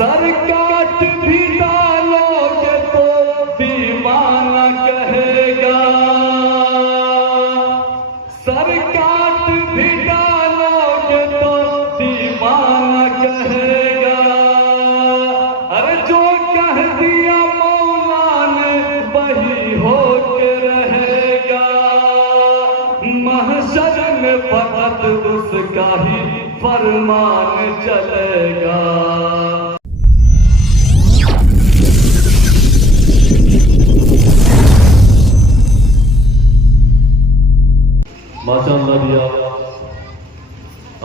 سر کاٹ بھی ڈالو گے تو دیوانہ کہے گا، سر کاٹ بھی ڈالو گے تو دیوانہ کہے گا۔ ارے جو کہہ دیا مولا نے وہی ہو کے رہے گا، محشر میں فقط اس کا ہی فرمان چلے گا۔ ماشاءاللہ دیا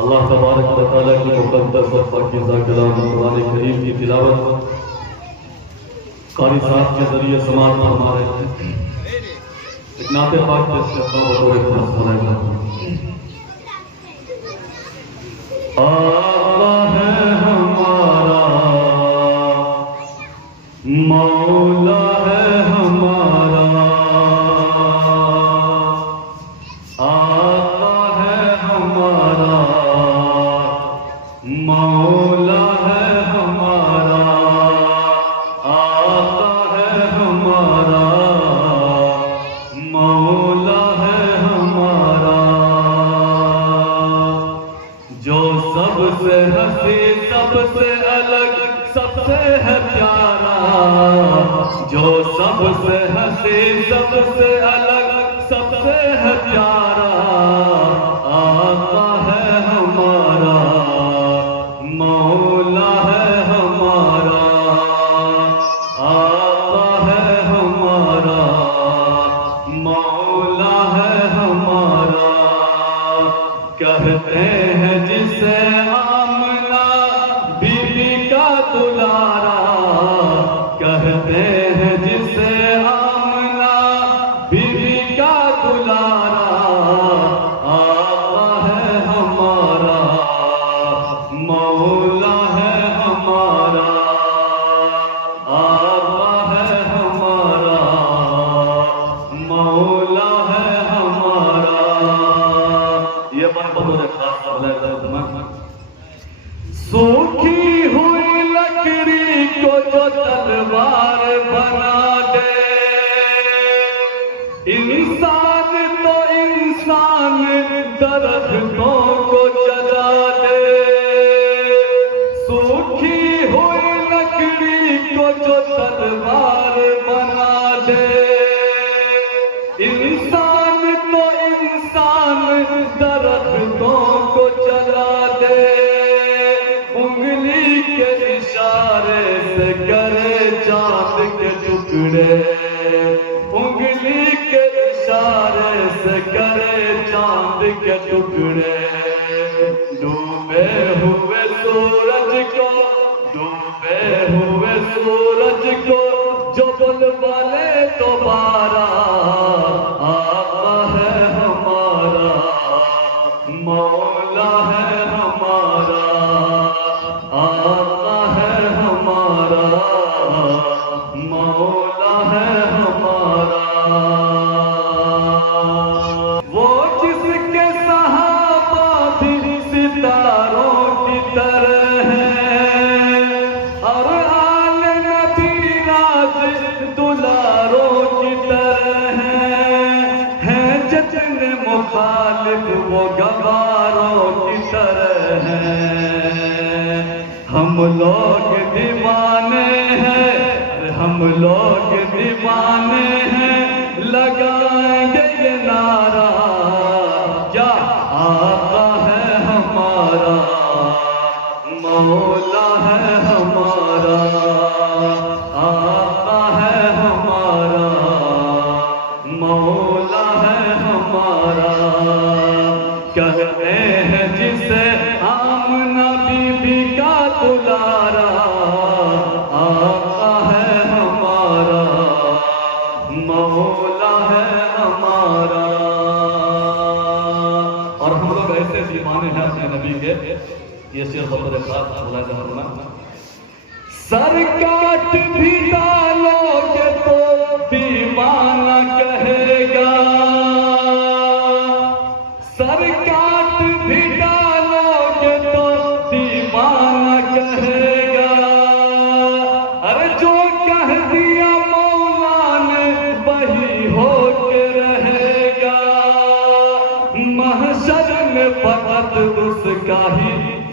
اللہ تبارک و تعالیٰ کی مقدس اور پاکیزہ کلام قرآن کریم کی تلاوت قاری صاحب کے ذریعے سماعت فرما رہے تھے۔ ایک نعت پاک کے استحقاق بطور خاص سنائے جاتا ہوں۔ آقا ہے ہمارا، مولا ہے ہمارا، آقا ہے ہمارا، مولا ہے ہمارا، آقا ہے ہمارا، مولا ہے ہمارا، جو سب سے ہنسی سب سے الگ سب سے ہے پیارا، جو سب سے ہنسی سب سے الگ سب سے ہے پیارا، آقا ہے ہمارا، مولا ہے ہمارا، آقا ہے ہمارا، مولا ہے ہمارا۔ کہتے ہیں جسے آمنہ بی بی کا دلارا، کہتے ہیں جسے آمنہ بی بی کا دلارا، آقا ہے ہمارا، مولا ہے ہمارا، آقا ہے ہمارا، مولا ہے ہمارا۔ یہ بات بطور خاص سوکھی ہوئی لکڑی کو جو تلوار بنا دے، انسان تو انسان درختوں کو جلا دے، سوکھی ہوئی لکڑی کو جو تلوار بنا دے، انسان تو انسان درختوں کو جلا دے، انگلی کے اشارے سے کرے چاند کے ٹکڑے، انگلی کے اشارے سے کرے چاند کے ٹکڑے، ڈوبے ہوئے سورج کو، ڈوبے ہوئے سورج کو جو بلبلے دوبارہ، آقا ہے ہمارا، مولا ہے ہمارا، آقا ہے ہمارا، مولا ہے ہمارا۔ وہ جس کے صحابہ بھی ستاروں کی طرح ہیں، اور آل نبی راج دلاروں کی طرح ہیں، جتنے مخالف وہ گواروں کی طرح ہیں۔ ہم لوگ دیوانے ہیں، ہم لوگ دیوانے ہیں، لگائیں گے یہ نعرہ، کیا آقا ہے ہمارا، مولا ہے ہمارا، آقا ہے ہمارا، مولا ہے ہمارا۔ کہتے ہیں جسے آمنہ بی بی کا دلارا، آقا ہے ہمارا، مولا ہے ہمارا۔ اور ہم لوگ ایسے دیوانے ہیں اپنے نبی کے، یہ صرف بطور خاص بلائے جانا۔ سر کاٹ بھی ڈالو گے تو دیوانہ کہے گا، سر کاٹ بھی ڈالو گے تو دیوانہ کہے گا۔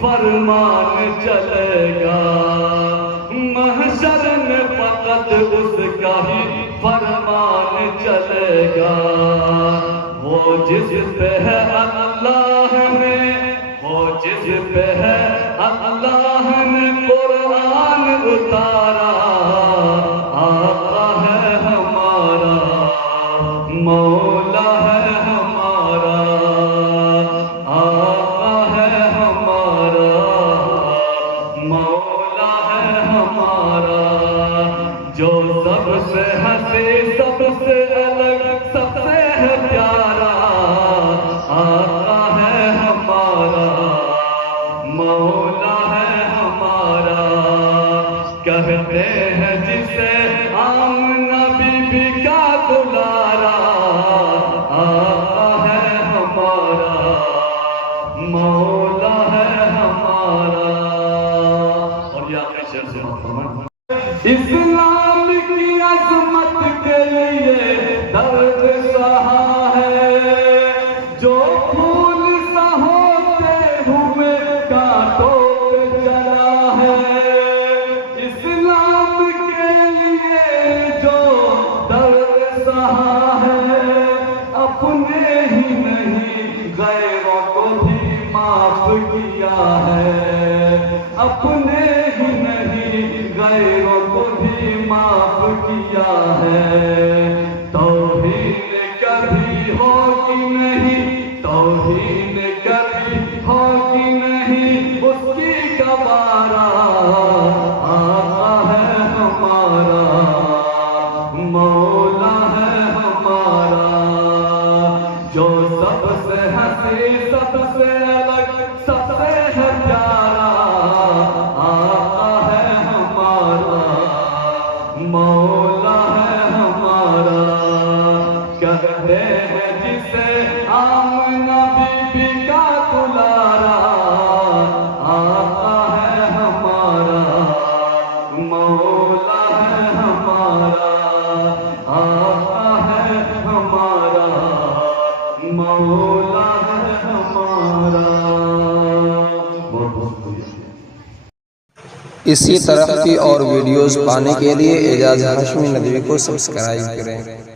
فرمان چلے گا، محشر میں فقط اس کا ہی فرمان چلے گا، وہ جس پہ ہے اللہ نے، وہ جس پہ ہے اللہ نے قرآن اتارا، آقا ہے ہمارا، مولا ہے ہمارا، آقا ہے ہمارا، مولا ہے ہمارا، جو سب سے ہنسی، سب سے الگ، سب سے ہے پیارا، آقا ہے ہمارا، مولا ہے ہمارا، کہتے ہیں جسے آمنہ بی بی کا دلارا، آقا ہے ہمارا، مولا ہے ہمارا۔ اور یہ آخری شعر سے فرمائیں، اسلام کی عظمت کے لیے درد سہا ہے، جو پھول سا ہوتے ہوئے کانٹوں پہ چلا ہے، اسلام کے لیے جو درد سہا ہے، اپنے ہی نہیں غیروں کو بھی معاف کیا ہے، اپنے ہی نہیں غیروں کو بھی معاف کیا ہے، توہین کبھی ہوگی نہیں، توہین کبھی ہوگی نہیں، اس کی گوارا، آقا ہے ہمارا، مولا ہے ہمارا، جو سب سے ہنسی، سب سے الگ، سب سے ہے پیارا، آقا ہے ہمارا، مولا ہے ہمارا، کہتے ہیں جسے آمنہ بی بی کا دلارا، آقا ہے ہمارا، مولا ہے ہمارا، آقا ہے ہمارا، مولا ہے ہمارا۔ اسی طرح کی اور ویڈیوز پانے کے لیے اعجاز ہاشمی ندوی کو سبسکرائب کریں۔